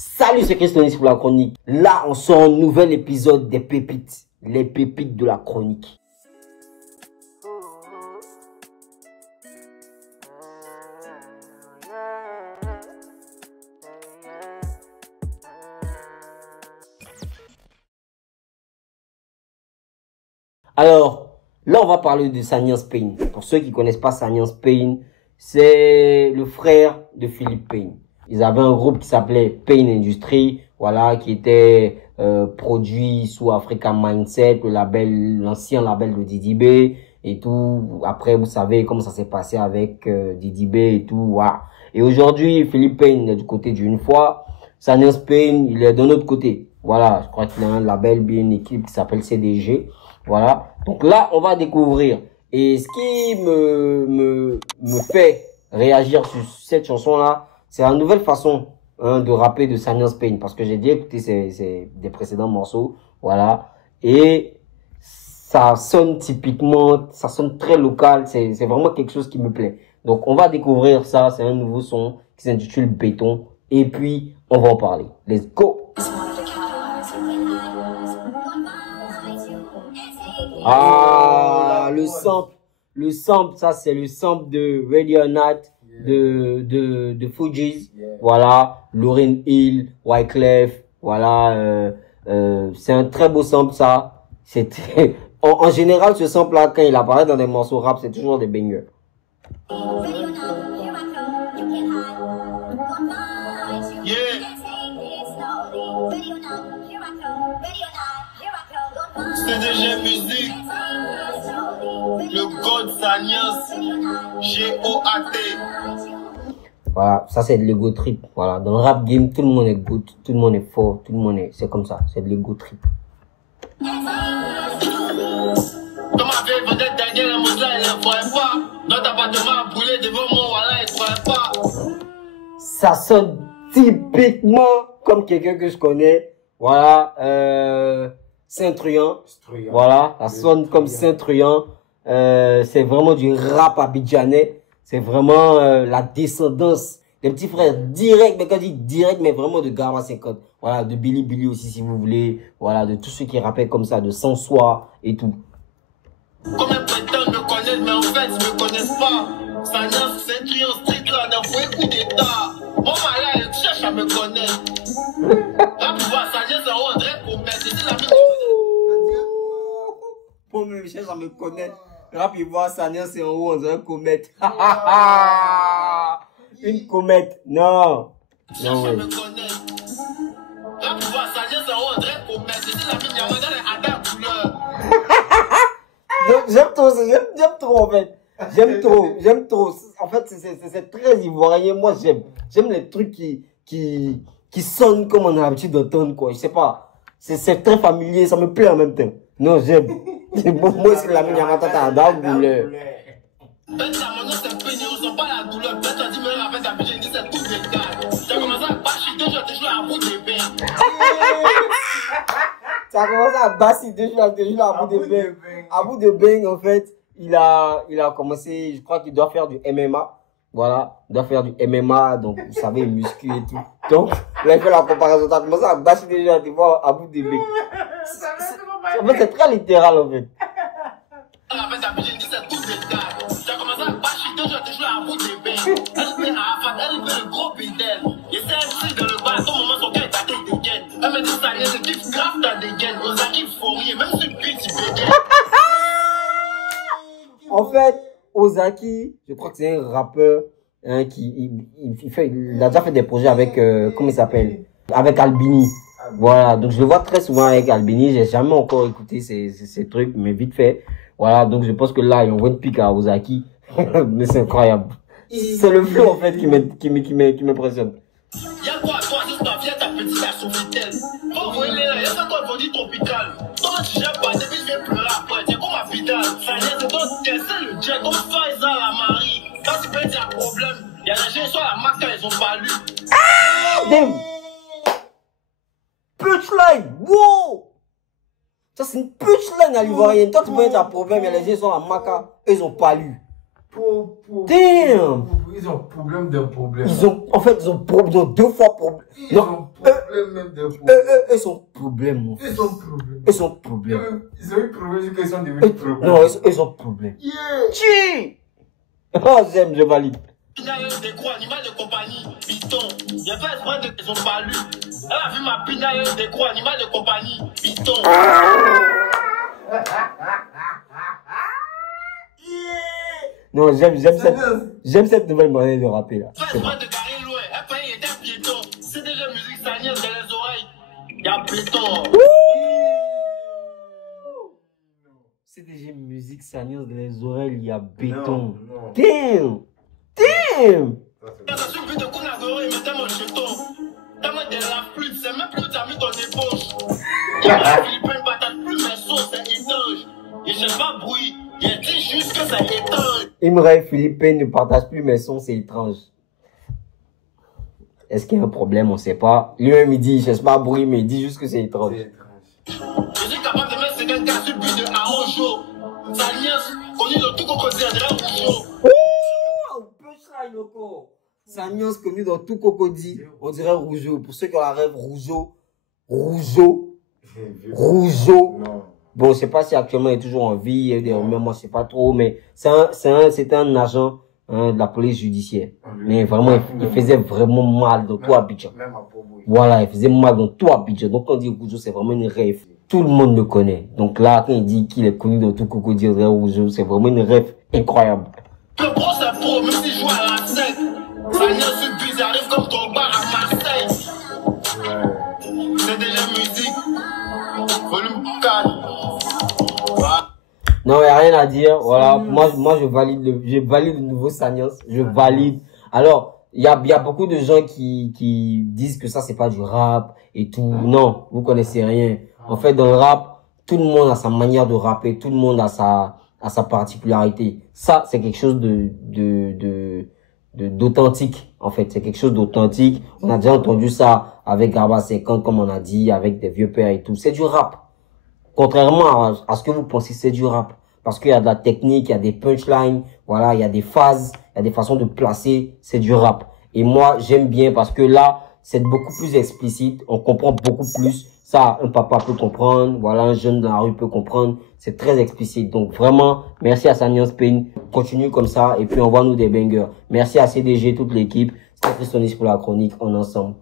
Salut, c'est Christonis pour la chronique. Là, on sort un nouvel épisode des pépites. Les pépites de la chronique. Alors, là, on va parler de Saniance Payne. Pour ceux qui ne connaissent pas Saniance Payne, c'est le frère de Philippe Payne. Ils avaient un groupe qui s'appelait Payne Industries, voilà, qui était produit sous Africa Mindset, l'ancien label de Didi B et tout. Après, vous savez comment ça s'est passé avec Didi B et tout, voilà. Et aujourd'hui, Philippe Payne est du côté d'une fois, Saniance Payne, il est de l'autre côté. Voilà, je crois qu'il a un label, bien une équipe qui s'appelle CDG. Voilà. Donc là, on va découvrir. Et ce qui me fait réagir sur cette chanson-là, c'est la nouvelle façon de rapper de Saniance Payne. Parce que j'ai déjà écouté des précédents morceaux. Voilà. Et ça sonne typiquement, ça sonne très local. C'est vraiment quelque chose qui me plaît. Donc on va découvrir ça. C'est un nouveau son qui s'intitule Béton. Et puis, on va en parler. Let's go! Ah, le sample, ça c'est le sample de Radio Nat, de Fugees, voilà, Lauryn Hill, Wyclef, voilà, c'est un très beau sample ça, c'était, en général ce sample là, quand il apparaît dans des morceaux rap, c'est toujours des bangers. CDG Musique, le God Saniance, G-O-A-T. Voilà, ça c'est de l'ego trip. Voilà, dans le rap game, tout le monde est good, tout le monde est fort, tout le monde est, c'est comme ça, c'est de l'ego trip. Comme avait peut-être Daniel et Moussa, il ne croyait pas. Notre appartement a brûlé devant moi, voilà, il ne croyait pas. Ça sonne typiquement comme quelqu'un que je connais. Voilà, Saint-Truand. Voilà, ça sonne comme Saint-Truand. C'est vraiment du rap abidjanais. C'est vraiment la descendance des petits frères directs, mais quand je dis direct, mais vraiment de Garma 50. Voilà, de Billy Billy aussi si vous voulez. Voilà, de tous ceux qui rappaient comme ça, de Sansois et tout. Combien prétendent me connaître, mais en fait, ils ne me connaissent pas. Saniance, Saint-Truand, street là, d'un fouet coup d'état. Bon, là, ils cherchent à me connaître. Là, pour voir Saniance, c'est André pour mettre. C'est la vie. Pour me chercher à me connaître. Rap, il voit Saniance, c'est en haut, on dirait une comète. Une comète, non. Non, ouais. Là, pour voir Saniance, c'est André pour mettre. C'est la vie, il y a dans les Adam couleurs. J'aime trop en fait. J'aime trop. En fait, c'est très ivoirien. Moi, j'aime les trucs qui sonnent comme on a l'habitude d'entendre, quoi. Je sais pas. C'est très familier, ça me plaît en même temps. Non, j'aime. Moi, c'est la mienne, t'as un douleur. Ben, ça, mon nom, c'est Payne, on sent pas la douleur. Ben, ça dit, mais avec ta vie, c'est tout le gars. J'ai commencé à bâcher 2 jours, à bout de bain. Ça a commencé à basser 2 jours, à bout de bain. À bout de bain, en fait, il a commencé, je crois qu'il doit faire du MMA. Voilà, il doit faire du MMA, donc vous savez, muscu et tout. Donc, là, il fait la comparaison. T'as commencé à bâcher 2 jours, tu vois, à bout de bain. En fait, c'est très littéral, en fait. Avec ta vie, c'est tout le gars. J'ai commencé à bâcher 2 jours, à bout de bain. Elle fait le gros bidel. Et c'est ainsi dans le bas, à ton moment, son cœur est à tête de gaine. Elle me dit, ça y est, c'est qu'il grave ta dégaine. Aux acquis, il faut rien, même sur le beat, il peut dire. En fait, Ozaki, je crois que c'est un rappeur hein, il a déjà fait des projets avec, comment il s'appelle? Avec Albini. Voilà, donc je le vois très souvent avec Albini. J'ai jamais encore écouté ces trucs, mais vite fait. Voilà, donc je pense que là, il envoie une pique à Ozaki. Mais c'est incroyable. C'est le flow, en fait, qui m'impressionne. Y'a quoi, toi, c'est ta viens, ta petite à Sofitel. Vous voyez là, y'a ça toi, dit tropical. Toi, tu gères pas, depuis je vais pleurer après. T'es comme un pédale. Ça y est, c'est toi, c'est le jet, comme Faiza, la Marie. Quand tu peux dire un problème, y'a les gens sur la marque, ils ont pas lu. Damn! Punchline! Wow! Ça, c'est une punchline à l'ivoirienne. Toi, tu peux être un problème, il y a les gens sur la maca, eux, ils ont pas lu. Damn! Ils ont problème d'un problème. En fait, ils ont 2 fois problème. Non, eux, même des problèmes. Eux sont problème, mon frère. Ils sont problèmes. Ils sont problème. Ils ont eu problème jusqu'à qu'ils sont devenus problèmes. Non, ils sont problème. Yeah. Chi! Oh, j'aime, je valide. Pinailleuse des gros animaux de compagnie, piston. J'ai fait exprès de qu'ils ont pas lu. Elle a vu ma pinailleuse des gros animaux de compagnie, piston. Non, j'aime cette nouvelle manière de rapper, là. J'ai fait exprès de garer loin. Elle paye était piéton. C'est déjà musique saignante dans les oreilles. Y'a pléthore. C'est déjà musique saignante dans les oreilles, il y a béton. Non. Damn! Damn! Quand je suis plus de coups d'adoré, mettez mon jeton. Tellement de la flûte, c'est même plus où t'as mis ton éponge. Y'a Philippin, patate, plus mes sauces, c'est étanche. Et je sais pas bruit, il dit juste que c'est étanche. Imray Philippin ne partage plus mes sons, c'est étrange. Est-ce qu'il y a un problème? On sait pas. Lui-même, il dit, il cherche pas bruit, mais il dit juste que c'est étrange. C'est étrange. Je suis capable de mettre 50 gars sur le but de Arojo. Sa nièce, connue dans tout Cocody, on dirait Rougeau. Oh, punchline, loco. Sa nuance connue dans tout Cocody, on dirait Rougeau. Pour ceux qui ont la rêve, Rougeau. Non. Bon, je sais pas si actuellement il est toujours en vie, mais moi je sais pas trop, mais c'était un agent de la police judiciaire. Mais vraiment, il faisait vraiment mal dans tout Abidjan. Même à Pobo. Voilà, il faisait mal dans tout Abidjan. Donc quand on dit Rougeau, c'est vraiment une rêve. Tout le monde le connaît. Donc là, quand il dit qu'il est connu dans tout Cocody, on dirait Rougeau, c'est vraiment une rêve incroyable. Le gros c'est pro, même si je joue à la sec. Sa nièce sur le but, arrive comme ton bar à Marseille. C'est déjà musique. Volume 4. Non, il n'y a rien à dire. Voilà, moi je valide le nouveau Sanyos. Je valide. Alors, il y a beaucoup de gens qui disent que ça, c'est pas du rap et tout. Non, vous connaissez rien. En fait, dans le rap, tout le monde a sa manière de rapper. Tout le monde a sa particularité. Ça, c'est quelque chose d'authentique. En fait, c'est quelque chose d'authentique. On a déjà entendu ça avec Garba 50, comme on a dit, avec des vieux pères et tout. C'est du rap. Contrairement à ce que vous pensez, c'est du rap. Parce qu'il y a de la technique, il y a des punchlines, voilà, il y a des phases, il y a des façons de placer, c'est du rap. Et moi, j'aime bien parce que là, c'est beaucoup plus explicite, on comprend beaucoup plus. Ça, un papa peut comprendre, voilà, un jeune dans la rue peut comprendre. C'est très explicite. Donc vraiment, merci à Sanyos Pain. Continue comme ça et puis envoie-nous des bangers. Merci à CDG, toute l'équipe. C'était Christonis pour la chronique. On est ensemble.